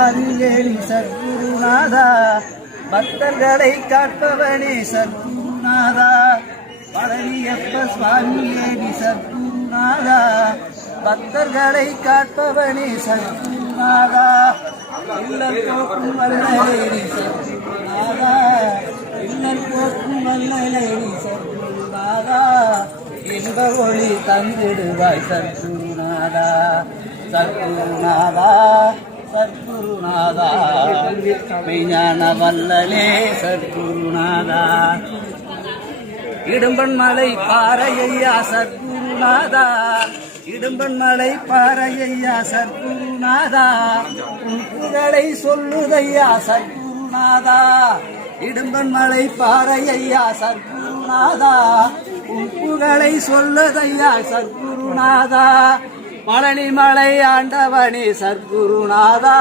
அருளேணி சத்குருநாதா, பக்தர்களை காப்பவனே சத்குருநாதா, பழனியப்ப சுவாமியேனி சத்குருநாதா, பக்தர்களை காப்பவனே சத்குருநாதா, இல்லல் போக்கும் வல்லலேனி சத்குருநாதா, இல்லல் போக்கும் வல்லலேனி சத்குருநாதா, இன்ப ஒளி தந்திடுவாய் சத்குருநாதா, சத்குருநாதா, சத்குருநாதா, விஞ்ஞான வல்லலே சத்குருநாதா, இடும்பன்மலை பாறையா சத்குருநாதா, இடும்பன்மலை பாறையா சத்குருநாதா, உன் புகழை சொல்லுதையா சத்குருநாதா, இடும்பன்மலை பாறையா சத்குருநாதா, உன் புகழை சொல்லுதையா சத்குருநாதா, பழனிமலை ஆண்டவனே சத்குருநாதா.